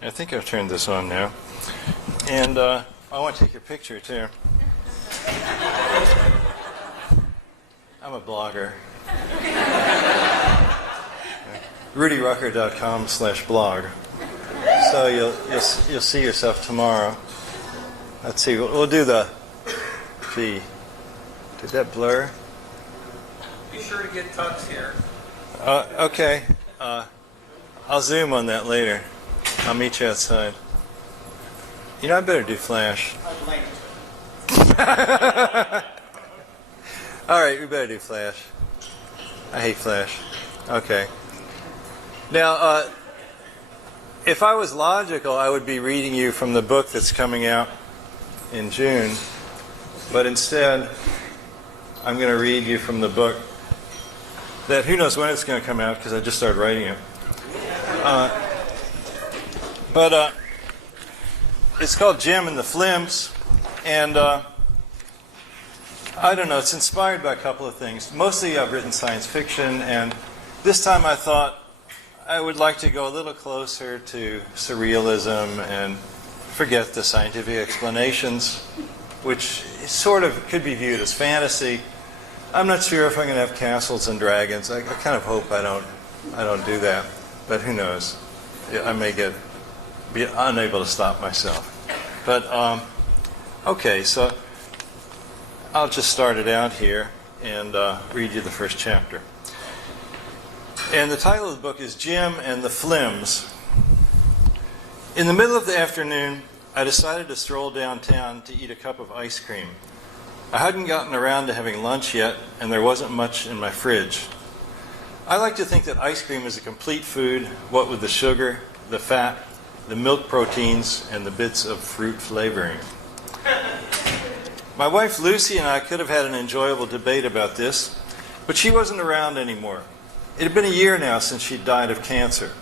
I think I've turned this on now. And I want to take your picture, too. I'm a blogger. RudyRucker.com/blog. So you'll see yourself tomorrow. Let's see. We'll do the. Did that blur? Be sure to get Tux here. Okay. I'll zoom on that later. I'll meet you outside. You know, I better do Flash. All right, we better do Flash. I hate Flash. Okay. Now, if I was logical, I would be reading you from the book that's coming out in June. But instead, I'm going to read you from the book that who knows when it's going to come out because I just started writing it. But it's called Jim and the FLIMS. And I don't know, it's inspired by a couple of things. Mostly I've written science fiction, and this time I thought I would like to go a little closer to surrealism and forget the scientific explanations, which sort of could be viewed as fantasy. I'm not sure if I'm going to have castles and dragons. I kind of hope I don't do that, but who knows? I may be unable to stop myself. But okay, so I'll just start it out here and read you the first chapter. And the title of the book is Jim and the FLIMS. In the middle of the afternoon, I decided to stroll downtown to eat a cup of ice cream. I hadn't gotten around to having lunch yet, and there wasn't much in my fridge. I like to think that ice cream is a complete food, what with the sugar, the fat, the milk proteins, and the bits of fruit flavoring. My wife Lucy and I could have had an enjoyable debate about this, but she wasn't around anymore. It had been a year now since she'd died of cancer.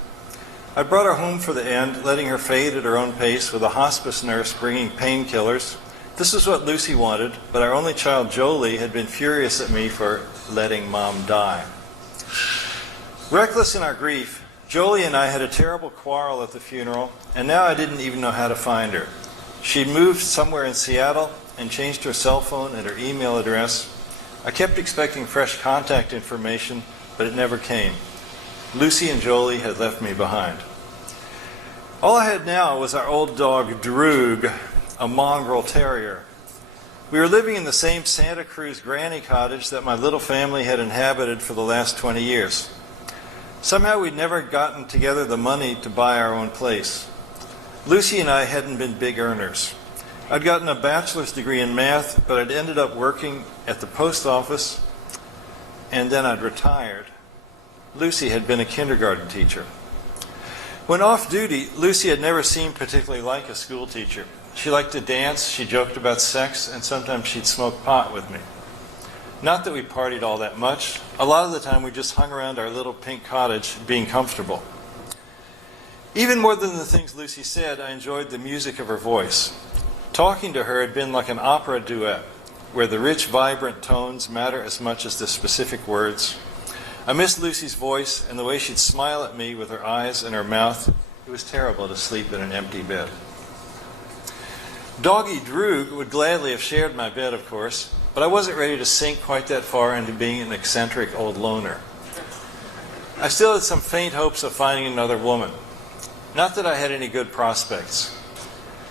I brought her home for the end, letting her fade at her own pace with a hospice nurse bringing painkillers. This is what Lucy wanted, but our only child, Jolie, had been furious at me for letting Mom die. Reckless in our grief, Jolie and I had a terrible quarrel at the funeral, and now I didn't even know how to find her. She'd moved somewhere in Seattle and changed her cell phone and her email address. I kept expecting fresh contact information, but it never came. Lucy and Jolie had left me behind. All I had now was our old dog, Droog, a mongrel terrier. We were living in the same Santa Cruz granny cottage that my little family had inhabited for the last 20 years. Somehow we'd never gotten together the money to buy our own place. Lucy and I hadn't been big earners. I'd gotten a bachelor's degree in math, but I'd ended up working at the post office, and then I'd retired. Lucy had been a kindergarten teacher. When off duty, Lucy had never seemed particularly like a school teacher. She liked to dance, she joked about sex, and sometimes she'd smoke pot with me. Not that we partied all that much. A lot of the time we just hung around our little pink cottage being comfortable. Even more than the things Lucy said, I enjoyed the music of her voice. Talking to her had been like an opera duet, where the rich, vibrant tones matter as much as the specific words. I missed Lucy's voice and the way she'd smile at me with her eyes and her mouth. It was terrible to sleep in an empty bed. Doggy Droog would gladly have shared my bed, of course, but I wasn't ready to sink quite that far into being an eccentric old loner. I still had some faint hopes of finding another woman. Not that I had any good prospects.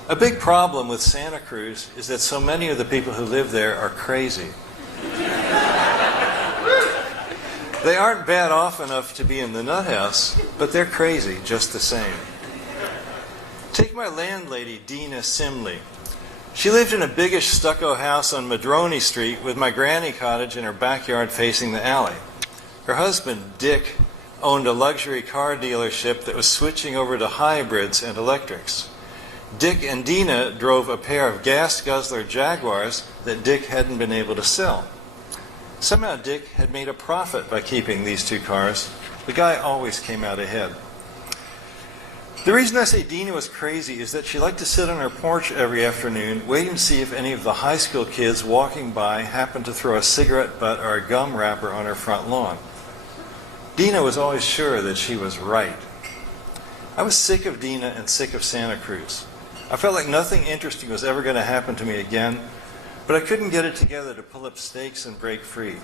A big problem with Santa Cruz is that so many of the people who live there are crazy. They aren't bad off enough to be in the nut house, but they're crazy just the same. Take my landlady, Dina Simley. She lived in a biggish stucco house on Madrone Street with my granny cottage in her backyard facing the alley. Her husband, Dick, owned a luxury car dealership that was switching over to hybrids and electrics. Dick and Dina drove a pair of gas guzzler Jaguars that Dick hadn't been able to sell. Somehow Dick had made a profit by keeping these two cars. The guy always came out ahead. The reason I say Dina was crazy is that she liked to sit on her porch every afternoon waiting to see if any of the high school kids walking by happened to throw a cigarette butt or a gum wrapper on her front lawn. Dina was always sure that she was right. I was sick of Dina and sick of Santa Cruz. I felt like nothing interesting was ever going to happen to me again, but I couldn't get it together to pull up stakes and break free.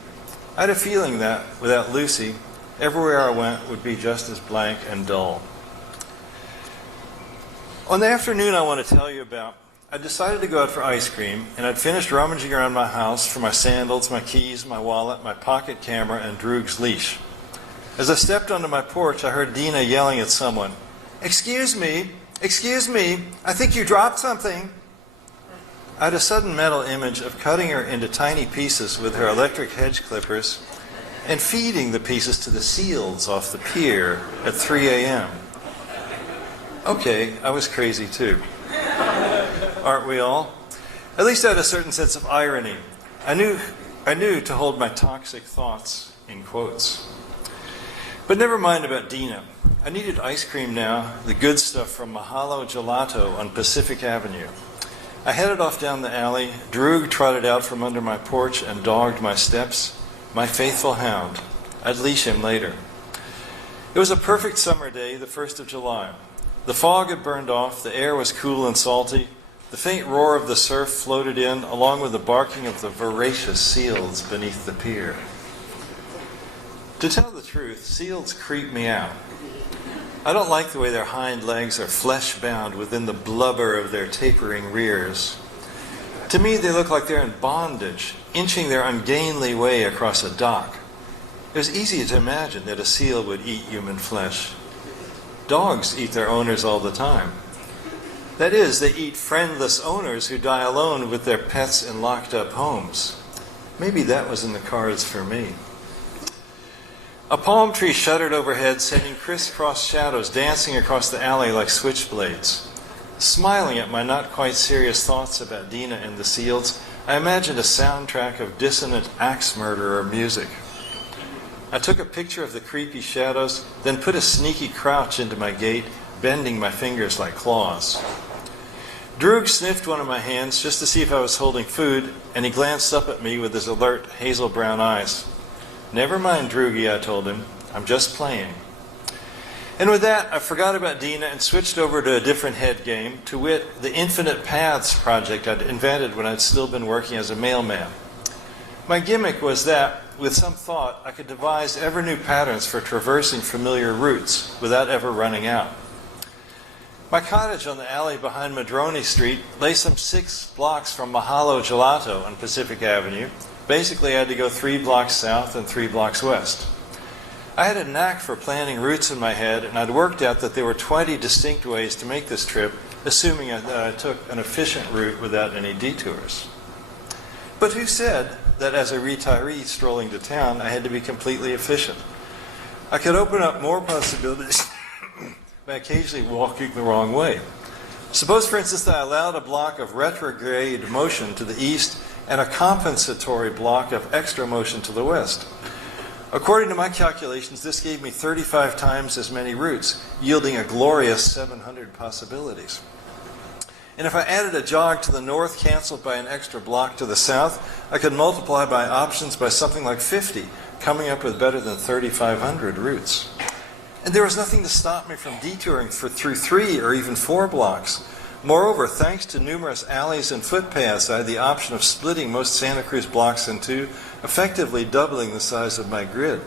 I had a feeling that, without Lucy, everywhere I went would be just as blank and dull. On the afternoon I want to tell you about, I decided to go out for ice cream, and I'd finished rummaging around my house for my sandals, my keys, my wallet, my pocket camera, and Droog's leash. As I stepped onto my porch, I heard Dina yelling at someone, excuse me, I think you dropped something." I had a sudden mental image of cutting her into tiny pieces with her electric hedge clippers and feeding the pieces to the seals off the pier at 3 a.m. Okay, I was crazy too. Aren't we all? At least I had a certain sense of irony. I knew to hold my toxic thoughts in quotes. But never mind about Dina. I needed ice cream now, the good stuff from Mahalo Gelato on Pacific Avenue. I headed off down the alley. Droog trotted out from under my porch and dogged my steps. My faithful hound. I'd leash him later. It was a perfect summer day, the 1st of July. The fog had burned off, the air was cool and salty. The faint roar of the surf floated in, along with the barking of the voracious seals beneath the pier. To tell the truth, seals creep me out. I don't like the way their hind legs are flesh-bound within the blubber of their tapering rears. To me, they look like they're in bondage, inching their ungainly way across a dock. It was easy to imagine that a seal would eat human flesh. Dogs eat their owners all the time. That is, they eat friendless owners who die alone with their pets in locked-up homes. Maybe that was in the cards for me. A palm tree shuddered overhead, sending crisscross shadows dancing across the alley like switchblades. Smiling at my not quite serious thoughts about Dina and the seals, I imagined a soundtrack of dissonant axe murderer music. I took a picture of the creepy shadows, then put a sneaky crouch into my gait, bending my fingers like claws. Droog sniffed one of my hands just to see if I was holding food, and he glanced up at me with his alert, hazel-brown eyes. "Never mind, Droogie," I told him. "I'm just playing." And with that, I forgot about Dina and switched over to a different head game, to wit, the Infinite Paths project I'd invented when I'd still been working as a mailman. My gimmick was that, with some thought, I could devise ever new patterns for traversing familiar routes without ever running out. My cottage on the alley behind Madrone Street lay some 6 blocks from Mahalo Gelato on Pacific Avenue. Basically, I had to go 3 blocks south and 3 blocks west. I had a knack for planning routes in my head, and I'd worked out that there were 20 distinct ways to make this trip, assuming that I took an efficient route without any detours. But who said that as a retiree strolling to town, I had to be completely efficient? I could open up more possibilities by occasionally walking the wrong way. Suppose, for instance, that I allowed a block of retrograde motion to the east and a compensatory block of extra motion to the west. According to my calculations, this gave me 35 times as many routes, yielding a glorious 700 possibilities. And if I added a jog to the north canceled by an extra block to the south, I could multiply my options by something like 50, coming up with better than 3,500 routes. And there was nothing to stop me from detouring through 3 or even 4 blocks. Moreover, thanks to numerous alleys and footpaths, I had the option of splitting most Santa Cruz blocks in 2, effectively doubling the size of my grid.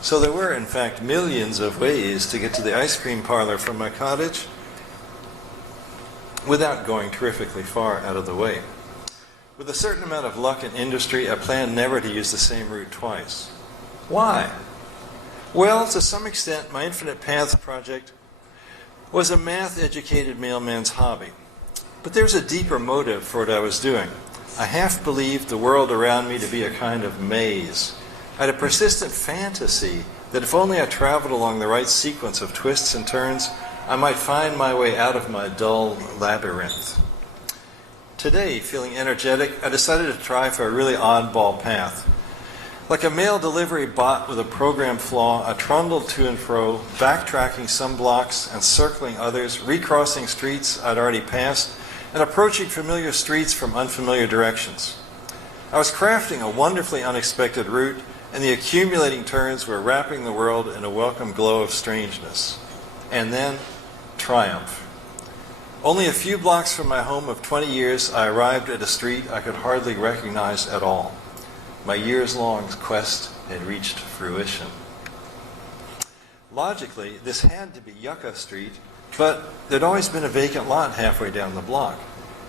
So there were, in fact, millions of ways to get to the ice cream parlor from my cottage without going terrifically far out of the way. With a certain amount of luck in industry, I planned never to use the same route twice. Why? Well, to some extent, my Infinite Paths project was a math-educated mailman's hobby. But there's a deeper motive for what I was doing. I half believed the world around me to be a kind of maze. I had a persistent fantasy that if only I traveled along the right sequence of twists and turns, I might find my way out of my dull labyrinth. Today, feeling energetic, I decided to try for a really oddball path. Like a mail delivery bot with a program flaw, I trundled to and fro, backtracking some blocks and circling others, recrossing streets I'd already passed, and approaching familiar streets from unfamiliar directions. I was crafting a wonderfully unexpected route, and the accumulating turns were wrapping the world in a welcome glow of strangeness. and then triumph. Only a few blocks from my home of 20 years, I arrived at a street I could hardly recognize at all. My years-long quest had reached fruition. Logically, this had to be Yucca Street, but there'd always been a vacant lot halfway down the block.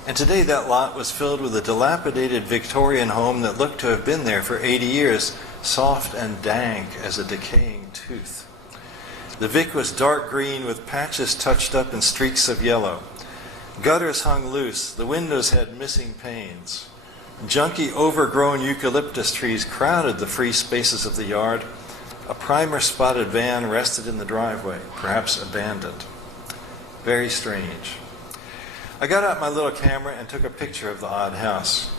And today that lot was filled with a dilapidated Victorian home that looked to have been there for 80 years, soft and dank as a decaying tooth. The Vic was dark green with patches touched up in streaks of yellow. Gutters hung loose, the windows had missing panes. Junky, overgrown eucalyptus trees crowded the free spaces of the yard. A primer-spotted van rested in the driveway, perhaps abandoned. Very strange. I got out my little camera and took a picture of the odd house.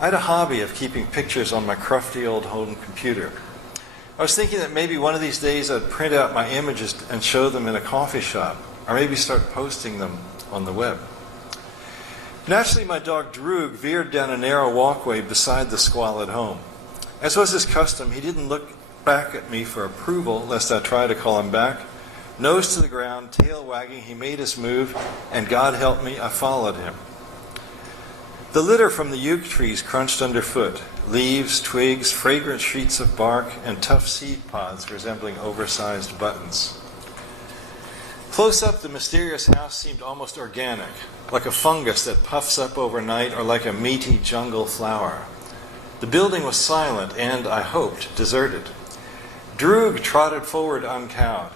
I had a hobby of keeping pictures on my crufty old home computer. I was thinking that maybe one of these days I'd print out my images and show them in a coffee shop, or maybe start posting them on the web. Naturally, my dog Droog veered down a narrow walkway beside the squalid home. As was his custom, he didn't look back at me for approval, lest I try to call him back. Nose to the ground, tail wagging, he made his move, and God help me, I followed him. The litter from the yew trees crunched underfoot, leaves, twigs, fragrant sheets of bark, and tough seed pods resembling oversized buttons. Close up, the mysterious house seemed almost organic, like a fungus that puffs up overnight or like a meaty jungle flower. The building was silent and, I hoped, deserted. Droog trotted forward uncowed.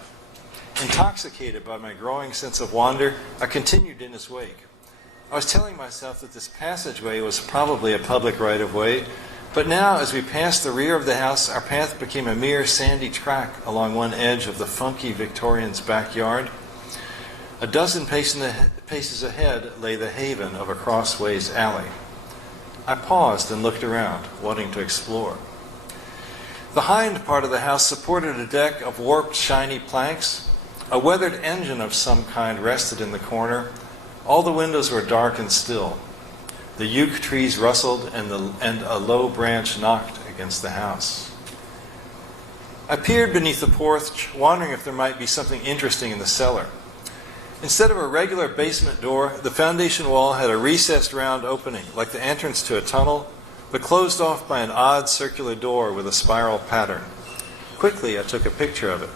Intoxicated by my growing sense of wonder, I continued in his wake. I was telling myself that this passageway was probably a public right-of-way, but now, as we passed the rear of the house, our path became a mere sandy track along one edge of the funky Victorian's backyard. A dozen paces ahead lay the haven of a crossways alley. I paused and looked around, wanting to explore. The hind part of the house supported a deck of warped, shiny planks. A weathered engine of some kind rested in the corner. All the windows were dark and still. The yew trees rustled and a low branch knocked against the house. I peered beneath the porch, wondering if there might be something interesting in the cellar. Instead of a regular basement door, the foundation wall had a recessed round opening, like the entrance to a tunnel, but closed off by an odd circular door with a spiral pattern. Quickly, I took a picture of it.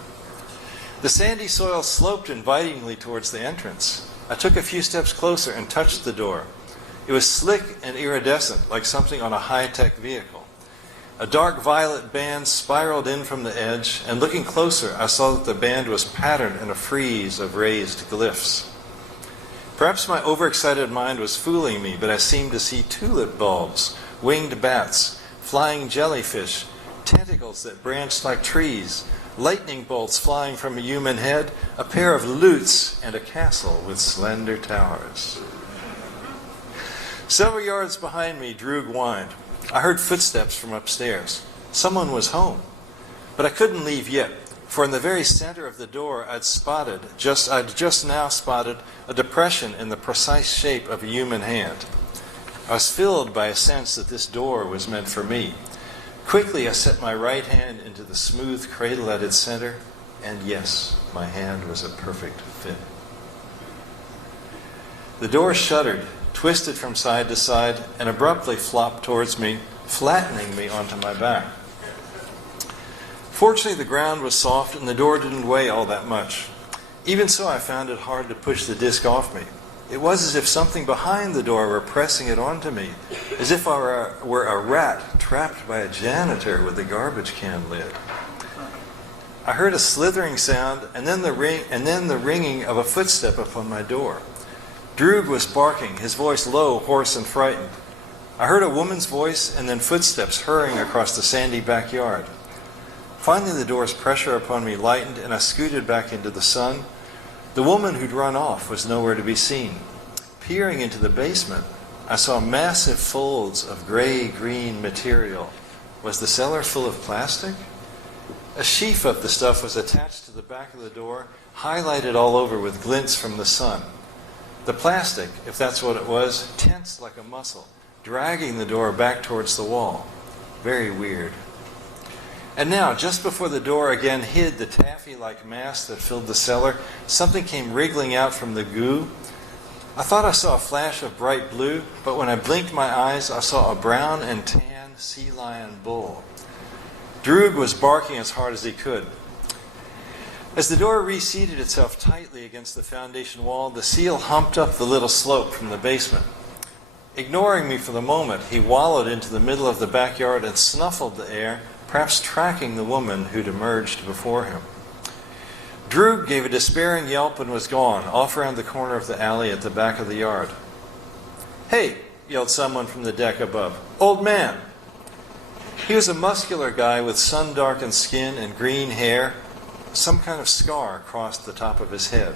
The sandy soil sloped invitingly towards the entrance. I took a few steps closer and touched the door. It was slick and iridescent, like something on a high-tech vehicle. A dark violet band spiraled in from the edge, and looking closer, I saw that the band was patterned in a frieze of raised glyphs. Perhaps my overexcited mind was fooling me, but I seemed to see tulip bulbs, winged bats, flying jellyfish, tentacles that branched like trees, lightning bolts flying from a human head, a pair of lutes, and a castle with slender towers. Several yards behind me, Droog whined. I heard footsteps from upstairs. Someone was home. But I couldn't leave yet, for in the very center of the door I'd just now spotted a depression in the precise shape of a human hand. I was filled by a sense that this door was meant for me. Quickly, I set my right hand into the smooth cradle at its center, and yes, my hand was a perfect fit. The door shuddered, twisted from side to side, and abruptly flopped towards me, flattening me onto my back. Fortunately, the ground was soft and the door didn't weigh all that much. Even so, I found it hard to push the disc off me. It was as if something behind the door were pressing it onto me, as if I were a rat trapped by a janitor with a garbage can lid. I heard a slithering sound, and then the ringing of a footstep upon my door. Droog was barking, his voice low, hoarse, and frightened. I heard a woman's voice, and then footsteps hurrying across the sandy backyard. Finally, the door's pressure upon me lightened, and I scooted back into the sun. The woman who'd run off was nowhere to be seen. Peering into the basement, I saw massive folds of gray-green material. Was the cellar full of plastic? A sheaf of the stuff was attached to the back of the door, highlighted all over with glints from the sun. The plastic, if that's what it was, tensed like a muscle, dragging the door back towards the wall. Very weird. And now, just before the door again hid the taffy-like mass that filled the cellar, something came wriggling out from the goo. I thought I saw a flash of bright blue, but when I blinked my eyes, I saw a brown and tan sea lion bull. Droog was barking as hard as he could. As the door reseated itself tightly against the foundation wall, the seal humped up the little slope from the basement. Ignoring me for the moment, he wallowed into the middle of the backyard and snuffled the air, perhaps tracking the woman who'd emerged before him. Droog gave a despairing yelp and was gone, off around the corner of the alley at the back of the yard. "Hey!" yelled someone from the deck above. "Old man!" He was a muscular guy with sun-darkened skin and green hair. Some kind of scar crossed the top of his head.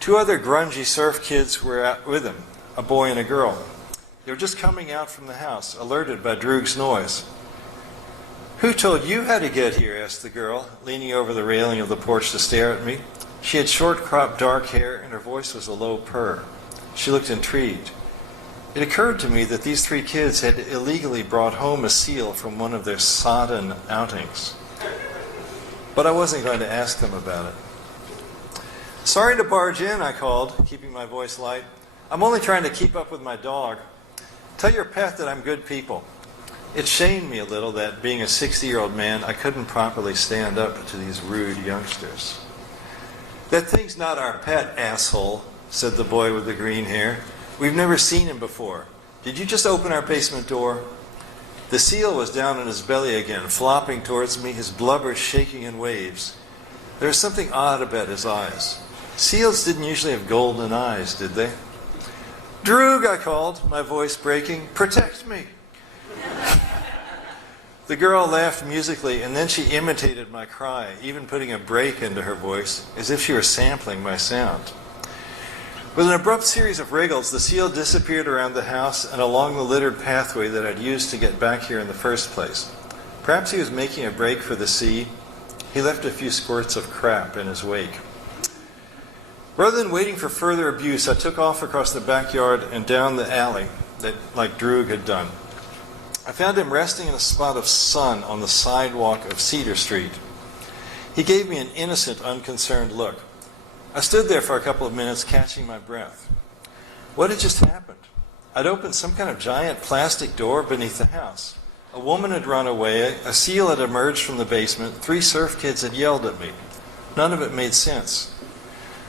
Two other grungy surf kids were out with him, a boy and a girl. They were just coming out from the house, alerted by Droog's noise. "Who told you how to get here?" asked the girl, leaning over the railing of the porch to stare at me. She had short-cropped dark hair, and her voice was a low purr. She looked intrigued. It occurred to me that these three kids had illegally brought home a seal from one of their sodden outings. But I wasn't going to ask them about it. "Sorry to barge in," I called, keeping my voice light. "I'm only trying to keep up with my dog. Tell your pet that I'm good people." It shamed me a little that, being a 60-year-old man, I couldn't properly stand up to these rude youngsters. "That thing's not our pet, asshole," said the boy with the green hair. "We've never seen him before. Did you just open our basement door?" The seal was down on his belly again, flopping towards me, his blubber shaking in waves. There was something odd about his eyes. Seals didn't usually have golden eyes, did they? "Droog," I called, my voice breaking. "Protect me." The girl laughed musically, and then she imitated my cry, even putting a break into her voice, as if she were sampling my sound. With an abrupt series of wriggles, the seal disappeared around the house and along the littered pathway that I'd used to get back here in the first place. Perhaps he was making a break for the sea. He left a few squirts of crap in his wake. Rather than waiting for further abuse, I took off across the backyard and down the alley, like Droog had done. I found him resting in a spot of sun on the sidewalk of Cedar Street. He gave me an innocent, unconcerned look. I stood there for a couple of minutes, catching my breath. What had just happened? I'd opened some kind of giant plastic door beneath the house. A woman had run away, a seal had emerged from the basement, 3 surf kids had yelled at me. None of it made sense.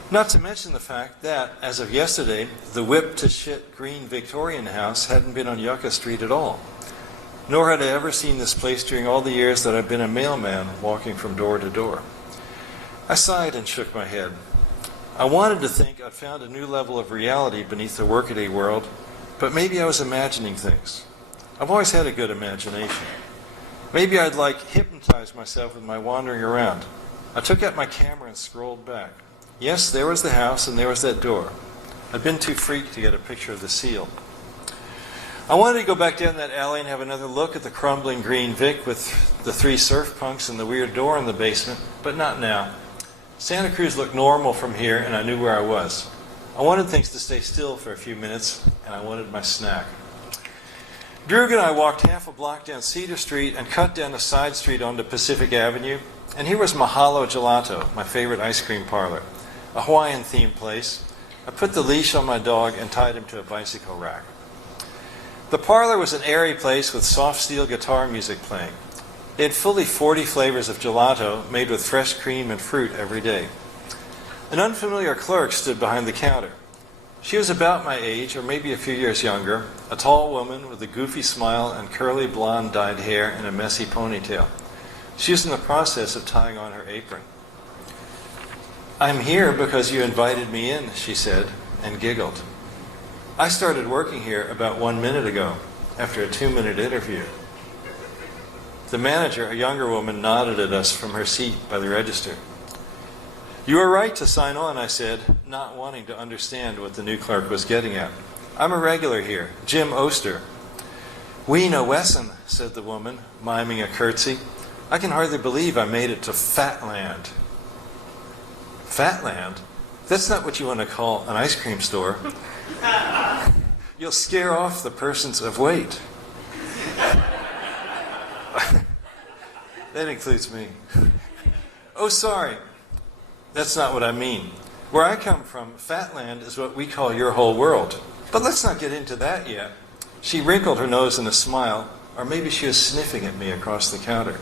Not to mention the fact that, as of yesterday, the whipped-to-shit green Victorian house hadn't been on Yucca Street at all. Nor had I ever seen this place during all the years that I'd been a mailman walking from door to door. I sighed and shook my head. I wanted to think I'd found a new level of reality beneath the workaday world, but maybe I was imagining things. I've always had a good imagination. Maybe I'd hypnotize myself with my wandering around. I took out my camera and scrolled back. Yes, there was the house and there was that door. I'd been too freaked to get a picture of the seal. I wanted to go back down that alley and have another look at the crumbling green Vic with the 3 surf punks and the weird door in the basement, but not now. Santa Cruz looked normal from here, and I knew where I was. I wanted things to stay still for a few minutes, and I wanted my snack. Droog and I walked half a block down Cedar Street and cut down a side street onto Pacific Avenue, and here was Mahalo Gelato, my favorite ice cream parlor, a Hawaiian-themed place. I put the leash on my dog and tied him to a bicycle rack. The parlor was an airy place with soft steel guitar music playing. They had fully 40 flavors of gelato made with fresh cream and fruit every day. An unfamiliar clerk stood behind the counter. She was about my age, or maybe a few years younger, a tall woman with a goofy smile and curly blonde dyed hair and a messy ponytail. She was in the process of tying on her apron. "I'm here because you invited me in," she said, and giggled. "I started working here about 1 minute ago, after a 2-minute interview." The manager, a younger woman, nodded at us from her seat by the register. "You were right to sign on," I said, not wanting to understand what the new clerk was getting at. "I'm a regular here, Jim Oster." "We know Wesson," said the woman, miming a curtsy. "I can hardly believe I made it to Fatland." Fatland? That's not what you want to call an ice cream store. You'll scare off the persons of weight. That includes me. Oh, sorry. That's not what I mean. Where I come from, Fatland is what we call your whole world. But let's not get into that yet. She wrinkled her nose in a smile, or maybe she was sniffing at me across the counter.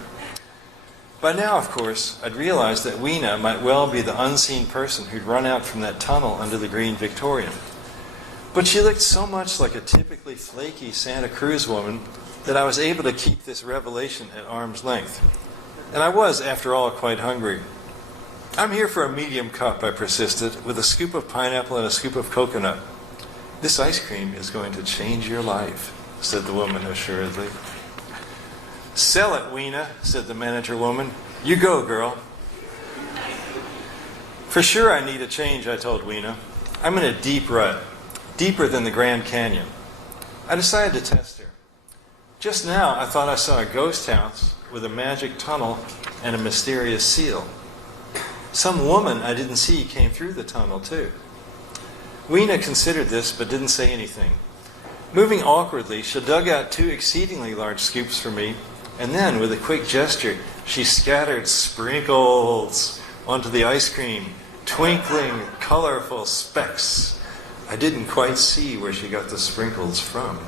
By now, of course, I'd realized that Weena might well be the unseen person who'd run out from that tunnel under the green Victorian. But she looked so much like a typically flaky Santa Cruz woman that I was able to keep this revelation at arm's length. And I was, after all, quite hungry. I'm here for a medium cup, I persisted, with a scoop of pineapple and a scoop of coconut. This ice cream is going to change your life, said the woman assuredly. Sell it, Weena, said the manager woman. You go, girl. For sure I need a change, I told Weena. I'm in a deep rut, deeper than the Grand Canyon. I decided to test her. Just now I thought I saw a ghost house with a magic tunnel and a mysterious seal. Some woman I didn't see came through the tunnel, too. Weena considered this, but didn't say anything. Moving awkwardly, she dug out 2 exceedingly large scoops for me, and then, with a quick gesture, she scattered sprinkles onto the ice cream, twinkling, colorful specks. I didn't quite see where she got the sprinkles from.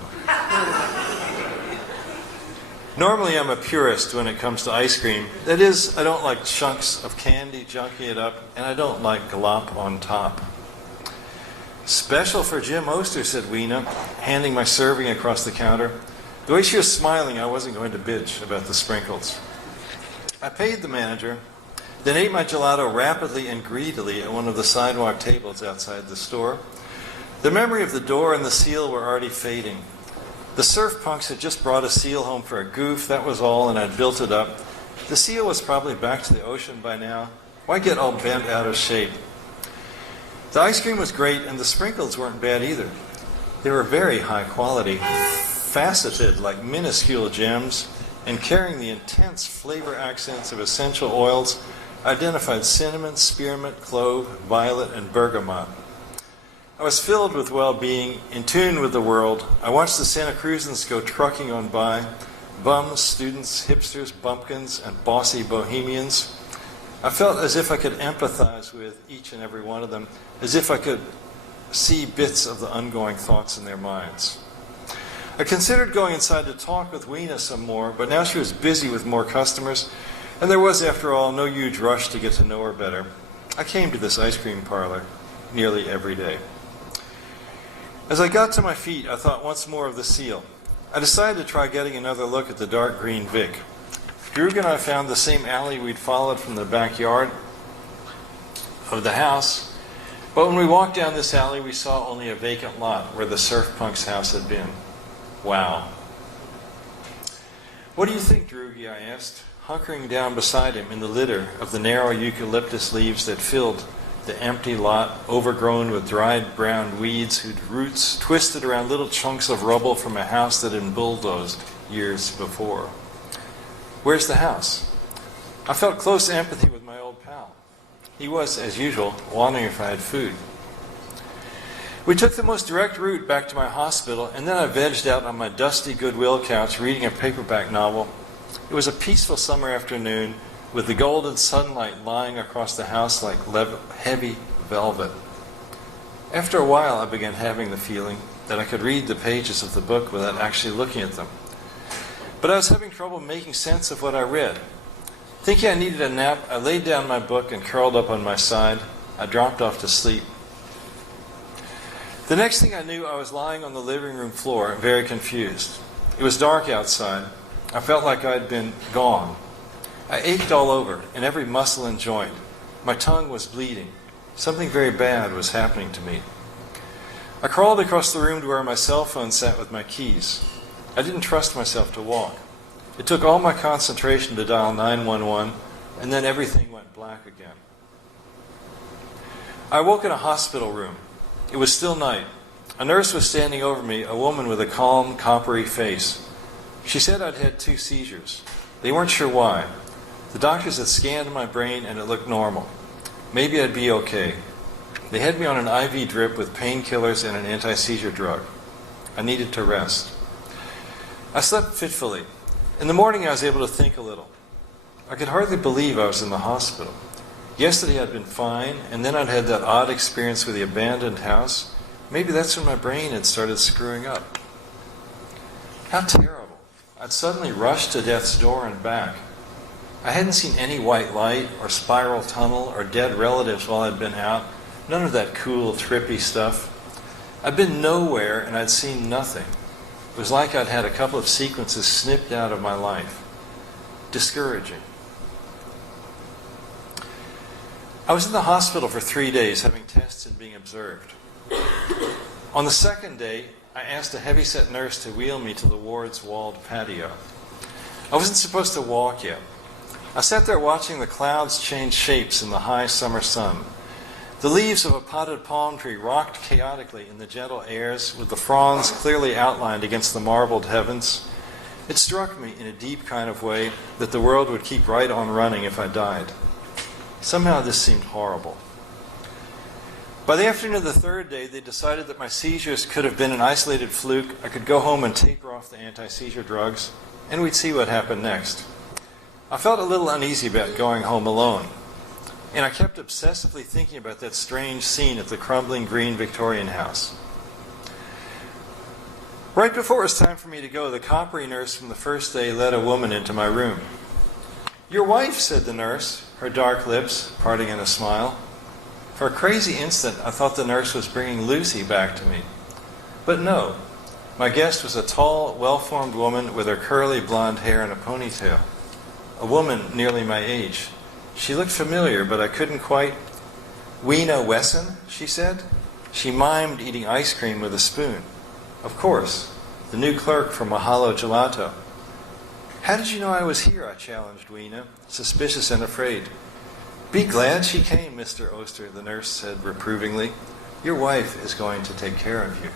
Normally I'm a purist when it comes to ice cream. That is, I don't like chunks of candy junking it up, and I don't like glop on top. Special for Jim Oster, said Weena, handing my serving across the counter. The way she was smiling, I wasn't going to bitch about the sprinkles. I paid the manager, then ate my gelato rapidly and greedily at one of the sidewalk tables outside the store. The memory of the door and the seal were already fading. The surf punks had just brought a seal home for a goof, that was all, and I'd built it up. The seal was probably back to the ocean by now. Why get all bent out of shape? The ice cream was great, and the sprinkles weren't bad either. They were very high quality, faceted like minuscule gems, and carrying the intense flavor accents of essential oils identified cinnamon, spearmint, clove, violet, and bergamot. I was filled with well-being, in tune with the world. I watched the Santa Cruzans go trucking on by, bums, students, hipsters, bumpkins, and bossy bohemians. I felt as if I could empathize with each and every one of them, as if I could see bits of the ongoing thoughts in their minds. I considered going inside to talk with Weena some more, but now she was busy with more customers, and there was, after all, no huge rush to get to know her better. I came to this ice cream parlor nearly every day. As I got to my feet, I thought once more of the seal. I decided to try getting another look at the dark green Vic. Droog and I found the same alley we'd followed from the backyard of the house, but when we walked down this alley, we saw only a vacant lot where the surf punk's house had been. Wow. What do you think, Droogie? I asked, hunkering down beside him in the litter of the narrow eucalyptus leaves that filled the empty lot, overgrown with dried brown weeds whose roots twisted around little chunks of rubble from a house that had been bulldozed years before. Where's the house? I felt close empathy with my old pal. He was, as usual, wondering if I had food. We took the most direct route back to my hospital, and then I vegged out on my dusty Goodwill couch reading a paperback novel. It was a peaceful summer afternoon, with the golden sunlight lying across the house like heavy velvet. After a while, I began having the feeling that I could read the pages of the book without actually looking at them. But I was having trouble making sense of what I read. Thinking I needed a nap, I laid down my book and curled up on my side. I dropped off to sleep. The next thing I knew, I was lying on the living room floor, very confused. It was dark outside. I felt like I'd been gone. I ached all over, in every muscle and joint. My tongue was bleeding. Something very bad was happening to me. I crawled across the room to where my cell phone sat with my keys. I didn't trust myself to walk. It took all my concentration to dial 911, and then everything went black again. I woke in a hospital room. It was still night. A nurse was standing over me, a woman with a calm, coppery face. She said I'd had 2 seizures. They weren't sure why. The doctors had scanned my brain and it looked normal. Maybe I'd be okay. They had me on an IV drip with painkillers and an anti-seizure drug. I needed to rest. I slept fitfully. In the morning I was able to think a little. I could hardly believe I was in the hospital. Yesterday I'd been fine, and then I'd had that odd experience with the abandoned house. Maybe that's when my brain had started screwing up. How terrible. I'd suddenly rushed to death's door and back. I hadn't seen any white light or spiral tunnel or dead relatives while I'd been out. None of that cool, trippy stuff. I'd been nowhere and I'd seen nothing. It was like I'd had a couple of sequences snipped out of my life. Discouraging. I was in the hospital for 3 days having tests and being observed. On the second day, I asked a heavyset nurse to wheel me to the ward's walled patio. I wasn't supposed to walk yet. I sat there watching the clouds change shapes in the high summer sun. The leaves of a potted palm tree rocked chaotically in the gentle airs with the fronds clearly outlined against the marbled heavens. It struck me in a deep kind of way that the world would keep right on running if I died. Somehow this seemed horrible. By the afternoon of the third day, they decided that my seizures could have been an isolated fluke. I could go home and taper off the anti-seizure drugs, and we'd see what happened next. I felt a little uneasy about going home alone, and I kept obsessively thinking about that strange scene at the crumbling green Victorian house. Right before it was time for me to go, the coppery nurse from the first day led a woman into my room. "Your wife," said the nurse, her dark lips parting in a smile. For a crazy instant, I thought the nurse was bringing Lucy back to me. But no, my guest was a tall, well-formed woman with her curly blonde hair in a ponytail. A woman nearly my age. She looked familiar, but I couldn't quite... "Weena Wesson," she said. She mimed eating ice cream with a spoon. Of course, the new clerk from Mahalo Gelato. "How did you know I was here?" I challenged Weena, suspicious and afraid. "Be glad she came, Mr. Oster," the nurse said reprovingly. "Your wife is going to take care of you."